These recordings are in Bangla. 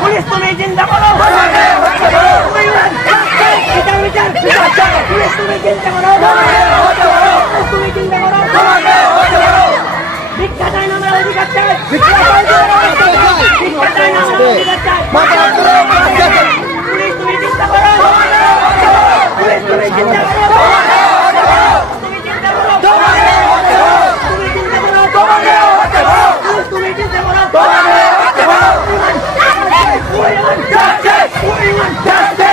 পুলিশ তুমি চিন্তা করো, পুলিশ তুমি চিন্তা করো, তুমি চিন্তা করো, ভিক্ষা চাই না আমরা অধিকার চাই, ভিক্ষা চাই না আমরা অধিকার চাই, পুলিশ তুমি চিন্তা করো, পুলিশ তুমি চিন্তা করো, তুমি চিন্তা করো, তুমি চিন্তা করো, পুলিশ তুমি চিন্তা করো, we want justice, we want justice,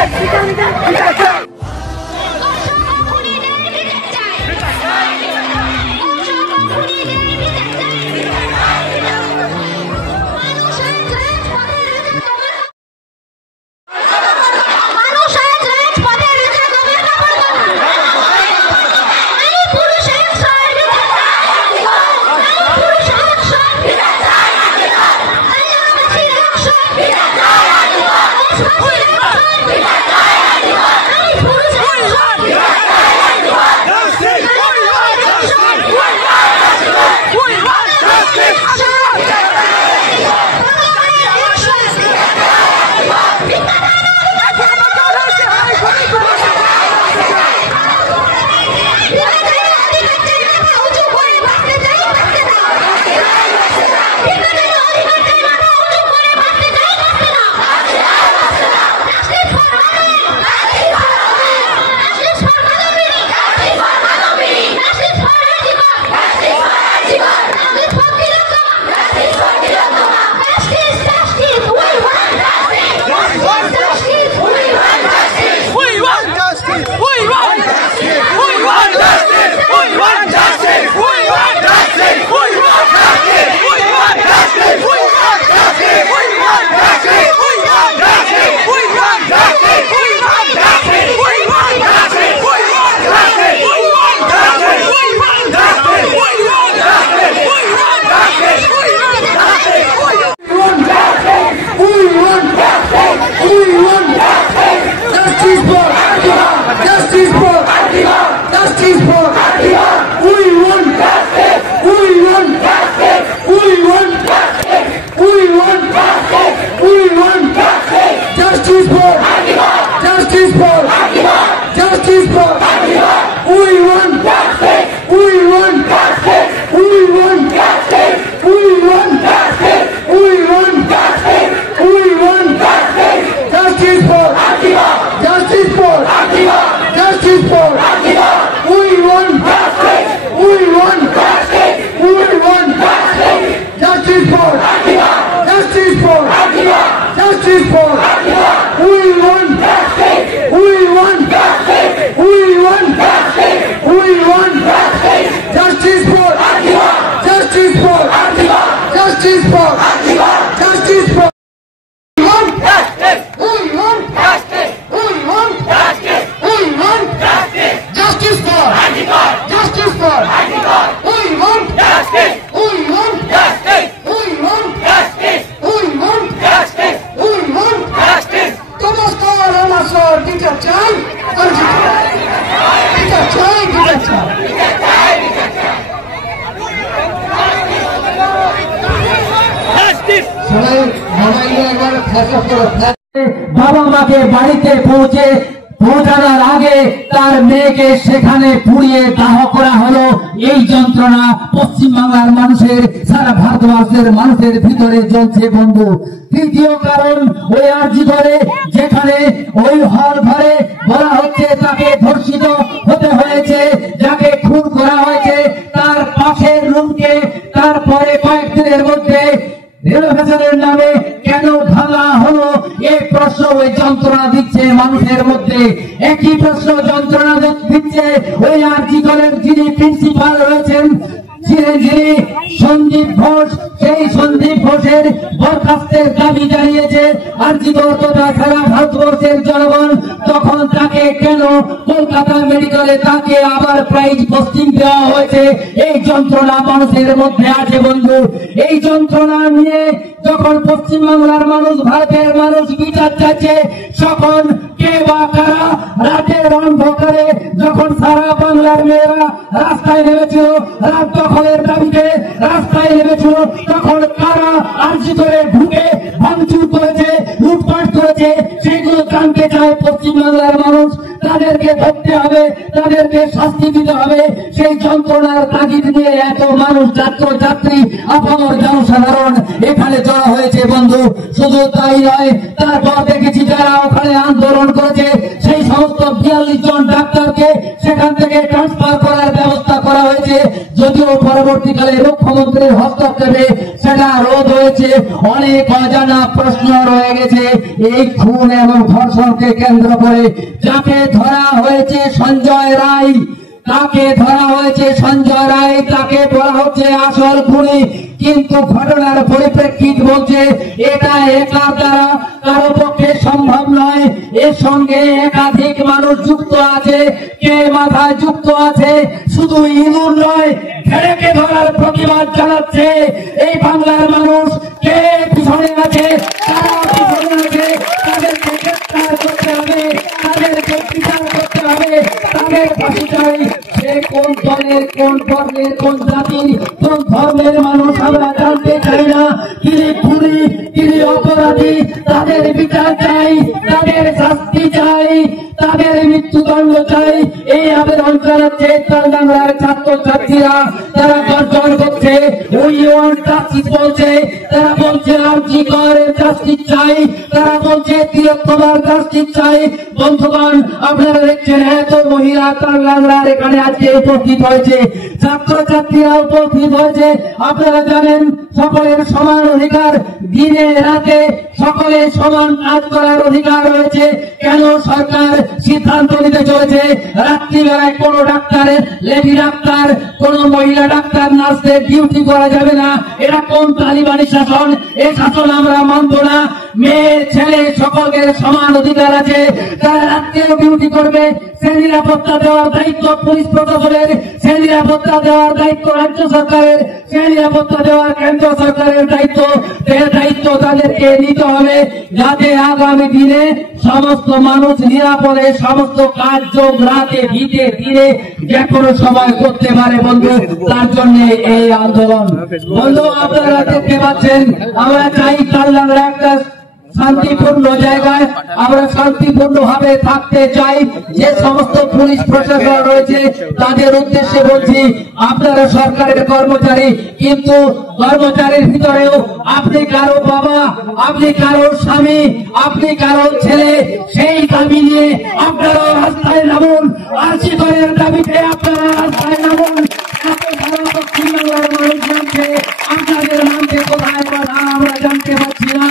বাবা মাকে বাড়িতে পৌঁছানোর আগে তার মেয়েকে সেখানে পুড়িয়ে দাহ করা হলো। এই যন্ত্রণা পশ্চিমবাংলার মানুষের, সারা ভারতবর্ষের মানুষের ভিতরে জ্বলছে বন্ধু। তৃতীয় কারণ, ওই আরজি করে যেখানে ওই হল ঘরে বলা হচ্ছে তাকে ধর্ষিত হতে হয়েছে, যাকে খুন করা হয়েছে তার পাশের রুমকে তারপরে কয়েকদিনের মধ্যে রেনোভেশনের নামে কেন ভাঙা হলো, এই প্রশ্ন ওই যন্ত্রণা দিচ্ছে মানুষের মধ্যে। একই প্রশ্ন যন্ত্রণা দিচ্ছে ওই আরজি কলেজ যিনি প্রিন্সিপাল রয়েছেন, যিনি সন্দীপ ঘোষ, সেই সন্দীপ ঘোষের বরখাস্তের দাবি জানিয়েছে আরজি কর তথা সারা ভারতবর্ষের জনগণ। তখন তাকে কেন কলকাতা মেডিকেলে তাকে আবার প্রাইজ পোস্টিং দেওয়া হয়েছে, এই যন্ত্রণা মানুষের মধ্যে আছে বন্ধু। এই যন্ত্রণা নিয়ে যখন পশ্চিমবাংলার মানুষ, ভারতের মানুষ বিচার চাইছে, তখন কে বা কারা রাতের রাতের অন্ধকারে যখন সারা বাংলার মেয়েরা রাস্তায় নেমেছিল, রাত দখলের দাবিতে রাস্তায় নেমেছিল, তখন কারা আর্জি করে ঢুকে ভাঙচুর করেছে, লুটপাট করেছে, সেগুলো জানতে চায় পশ্চিমবাংলার মানুষ। তাদেরকে ধরতে হবে, তাদেরকে শাস্তি দিতে হবে। সেই যন্ত্রণার তাগিদ নিয়ে এত মানুষ, ছাত্রছাত্রী, আপামর জনসাধারণ এখানে জড়া হয়েছে বন্ধু। শুধু তাই নয়, তারপর দেখেছি যারা ওখানে আন্দোলন করেছে সেই সমস্ত 42 জন ডাক্তারকে সেখান থেকে ট্রান্সফার করার ব্যবস্থা করা হয়েছে, যদিও পরবর্তীকালে মুখ্যমন্ত্রীর হস্তক্ষেপে সেটা রোধ হয়েছে। অনেক অজানা প্রশ্ন রয়ে গেছে এই খুন এবং ধর্ষণকে কেন্দ্র করে। যাকে ধরা হয়েছে সঞ্জয় রায়, তাকে ধরা হয়েছে সঞ্জয় রায়, তাকে বলা হচ্ছে আসল খুনি, কিন্তু ঘটনার পরিপ্রেক্ষিত বলছে এটা একা দ্বারা কারো পক্ষে সম্ভব নয়। এর সঙ্গে একাধিক মানুষ যুক্ত আছে। কে মাথায় যুক্ত আছে? শুধু ইঁদুর নয়, ঘেরেকে ধরার প্রতিবাদ জানাচ্ছে এই বাংলার মানুষ। কে পিছনে আছে? তারা পিছনে আছে। তাদেরকে গ্রেফতার করতে হবে, তাদেরকে বিচার করতে হবে, তাদের ফাঁসি চাই। সে কোন দলের, কোন বর্ণের, কোন জাতির, কোন ধর্মের মানুষ আমরা জানতে চাই না। তিনি খুনি, তিনি অপরাধী, তাদের বিচার চাই, তাদের শাস্তি চাই, তাদের মৃত্যুদণ্ড চাই। এই আবেদন জানাচ্ছে বাংলার ছাত্রছাত্রীরা। তারা গর্জন করছে, উই ওয়ান্ট জাস্টিস বলছে। তারা বলছে আর্জি করে জাস্টিস চাই, তারা বলছে তিলোত্তমার জাস্টিস চাই। বন্ধুগণ, আপনারা দেখছেন এত মহিলা বাংলার এখানে আজকে উপস্থিত হয়েছে, ছাত্রছাত্রীরা উপস্থিত হয়েছে। আপনারা জানেন সকলের সমান অধিকার, দিনে রাতে সকলের সমান কাজ করার অধিকার রয়েছে। কেন সরকার সিদ্ধান্ত নিতে চলেছে রাত্রিবেলায় কোন ডাক্তারের, লেডি ডাক্তার, কোন মহিলা ডাক্তার, নার্সদের ডিউটি করা যাবে না? এটা কোন তালিবানি শাসন? এই শাসন আমরা মানব না। মেয়ে ছেলে সকলের সমান অধিকার আছে। তারা রাত্রেও ডিউটি করবে। সে নিরাপত্তা দেওয়ার দায়িত্ব পুলিশ প্রশাসনের, সে নিরাপত্তা দেওয়ার দায়িত্ব রাজ্য সরকারের, সে নিরাপত্তা দেওয়ার কেন্দ্র সরকারের দায়িত্ব। দায়িত্ব তাদেরকে নিতে হবে, যাতে আগামী দিনে সমস্ত মানুষ নিরাপদে সমস্ত কার্যক্রম রাতে ভিতে দিনে যে কোনো সময় করতে পারে বন্ধু। তার জন্য এই আন্দোলন। বন্ধু, আপনারা দেখতে পাচ্ছেন আমরা চাই কাল্লাংরা একটা শান্তিপূর্ণ জায়গায়, আমরা শান্তিপূর্ণ ভাবে থাকতে চাই। যে সমস্ত পুলিশ প্রশাসন রয়েছে তাদের উদ্দেশ্যে বলছি, আপনারা সরকারের কর্মচারী, কিন্তু কর্মচারীর ভিতরেও আপনি কারো বাবা, আপনি কারো স্বামী, আপনি কারো ছেলে। সেই দাবি নিয়ে আপনারাও রাস্তায় নামুন। আর্জি করার দাবিতে আপনারা রাস্তায় নামুন। এত সারা পশ্চিমবাংলার মানুষ জানছে, আপনাদের নামতে কোথায় কথা আমরা জানতে পারছি না।